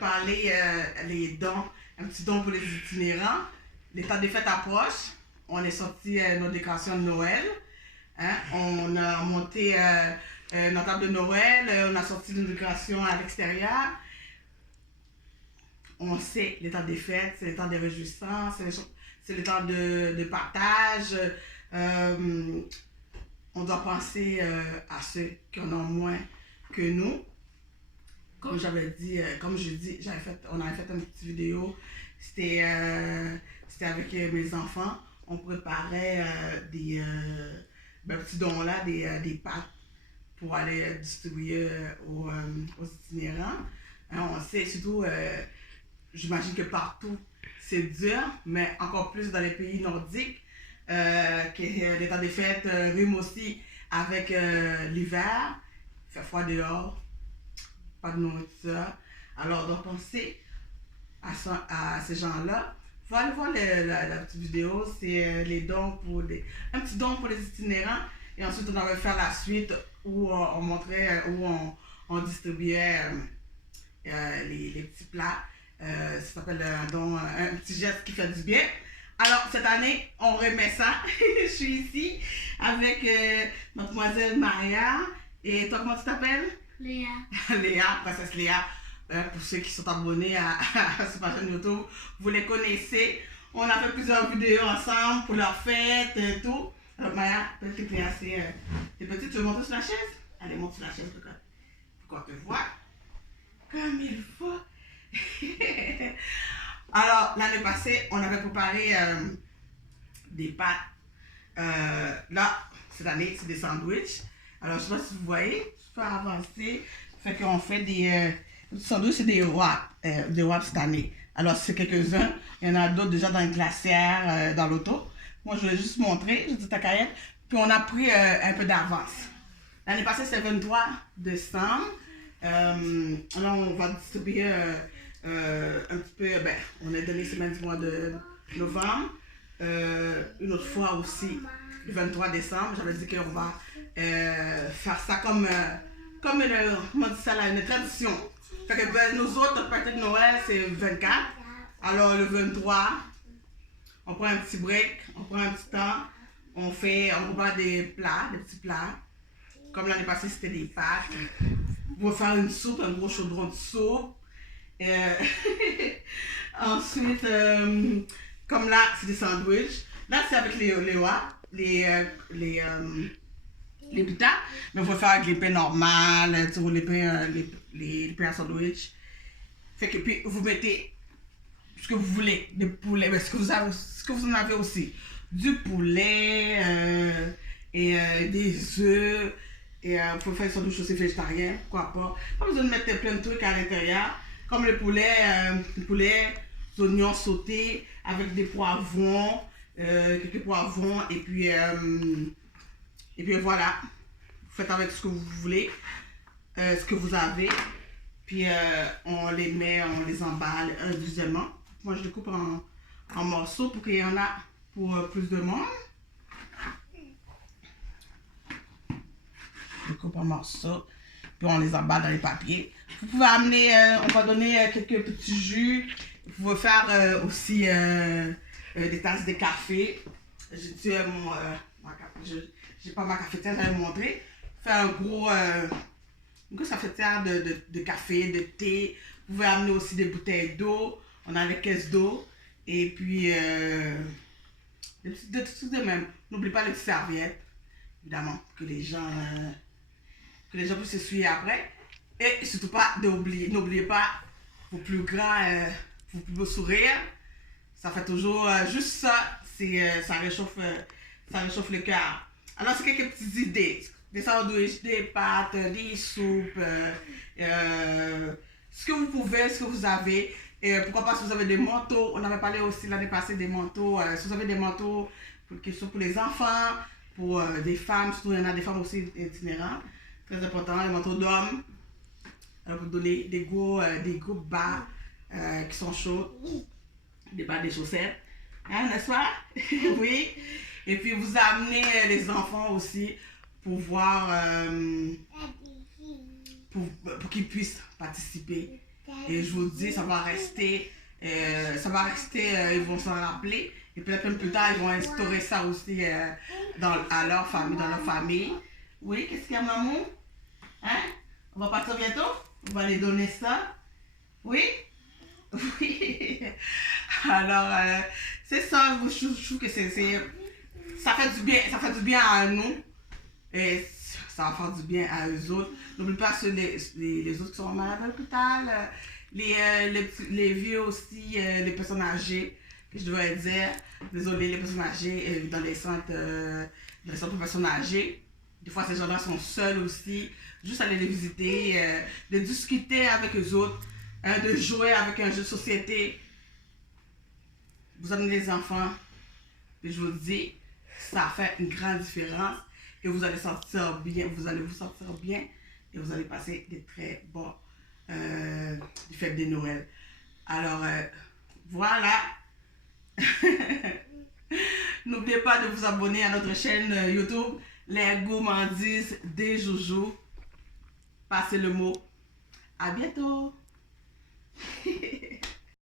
Parler les dons, un petit don pour les itinérants. Les temps des fêtes approchent. On est sorti nos décorations de Noël. Hein? On a monté notre table de Noël. On a sorti nos décorations à l'extérieur. On sait les temps des fêtes, c'est les temps des réjouissances, c'est le temps de partage. On doit penser à ceux qui en ont moins que nous. Comme j'avais dit, comme je dis, on avait fait une petite vidéo. C'était avec mes enfants. On préparait des petits dons là, des pâtes pour aller distribuer aux itinérants. Hein, on sait surtout, j'imagine que partout c'est dur, mais encore plus dans les pays nordiques, que les temps des fêtes riment aussi avec l'hiver. Il fait froid dehors. Pas de nourriture. Alors, on doit penser à ces gens-là. Il faut aller voir la petite vidéo, c'est les dons pour un petit don pour les itinérants. Et ensuite, on va faire la suite où on montrait, où on distribuait les petits plats. Ça s'appelle un don, un petit geste qui fait du bien. Alors, cette année, on remet ça. Je suis ici avec mademoiselle Maria. Et toi, comment tu t'appelles? Léa. Léa, princesse Léa. Pour ceux qui sont abonnés à cette chaîne YouTube, vous les connaissez. On a fait plusieurs vidéos ensemble pour leur fête et tout. Alors Maya, peut-être que t'es assez... t'es petite, tu veux monter sur la chaise? Allez, monte sur la chaise pour qu'on te voit. Comme il faut. Alors, l'année passée, on avait préparé des pâtes. Là, cette année, c'est des sandwichs. Alors, je ne sais pas si vous voyez, je peux avancer. Fait qu'on fait des sandwichs et des wraps cette année. Alors, c'est quelques-uns. Il y en a d'autres déjà dans une glacière, dans l'auto. Moi, je voulais juste montrer, j'ai dit ta carrière. Puis, on a pris un peu d'avance. L'année passée, c'était 23 décembre. Là, on va distribuer un petit peu, on est donné semaine du mois de novembre. Une autre fois aussi, le 23 décembre, j'avais dit qu'on va faire ça comme comment on dit ça là, une tradition. Fait que nous autres, notre party de Noël, c'est le 24. Alors le 23, on prend un petit break, on prend un petit temps, on prépare des petits plats. Comme l'année passée, c'était des pâtes. On va faire une soupe, un gros chaudron de soupe. Ensuite, comme là, c'est des sandwichs. Là, c'est avec les pita, mais on va faire avec les pains normales, les pains à sandwich. Fait que puis vous mettez ce que vous voulez, des poulets, mais ce que vous en avez aussi. Du poulet et des œufs. Et vous pouvez faire un sandwich aussi végétarien, pourquoi pas. Pas besoin de mettre plein de trucs à l'intérieur. Comme le poulet, des oignons sautés avec des poivrons, quelques poivrons, et puis voilà. Vous faites avec ce que vous voulez, ce que vous avez. Puis on les emballe individuellement. Moi, je les coupe en morceaux pour qu'il y en a pour plus de monde. Je les coupe en morceaux, puis on les emballe dans les papiers. Vous pouvez amener, on va donner quelques petits jus. Vous pouvez faire aussi des tasses de café. J'ai pas ma cafetière, je vais vous montrer. Faire un gros cafetière de café, de thé. Vous pouvez amener aussi des bouteilles d'eau. On a des caisses d'eau. Et puis, des petits trucs de même. N'oubliez pas les serviettes, évidemment, que les gens puissent s'essuyer après. Et surtout pas n'oubliez pas vos plus grands, vos plus beaux sourires. Ça fait toujours juste ça, ça réchauffe le cœur. Alors c'est quelques petites idées, des sandwichs, des pâtes, des soupes, ce que vous pouvez, ce que vous avez. Et pourquoi pas si vous avez des manteaux, on avait parlé aussi l'année passée des manteaux, si vous avez des manteaux qui sont pour les enfants, pour des femmes, surtout il y en a des femmes aussi itinérantes, très important, les manteaux d'hommes. Vous donner des gros bas qui sont chauds, des bas, des chaussettes, hein, n'est-ce pas? Oui. Et puis vous amenez les enfants aussi pour voir, pour qu'ils puissent participer Et je vous dis, ça va rester, ils vont s'en rappeler. Et peut-être même plus tard, ils vont instaurer ça aussi à leur famille, dans leur famille. Oui, qu'est-ce qu'il y a, maman? Hein? On va partir bientôt? On va les donner ça? Oui? Oui. Alors, c'est ça, je trouve que ça fait du bien à nous. Et ça va faire du bien à eux autres. N'oublie pas les autres qui sont malades à l'hôpital, les vieux aussi, les personnes âgées, que je devrais dire. Désolé, les personnes âgées dans les centres pour personnes âgées. Des fois, ces gens-là sont seuls aussi. Juste aller les visiter, de discuter avec eux autres, de jouer avec un jeu de société. Vous amenez des enfants, et je vous dis, ça fait une grande différence. Et vous allez sortir bien, vous allez vous sentir bien et vous allez passer des très bons fêtes de Noël. Alors, voilà. N'oubliez pas de vous abonner à notre chaîne YouTube, Les Gourmandises des Joujou. Passez le mot. À bientôt.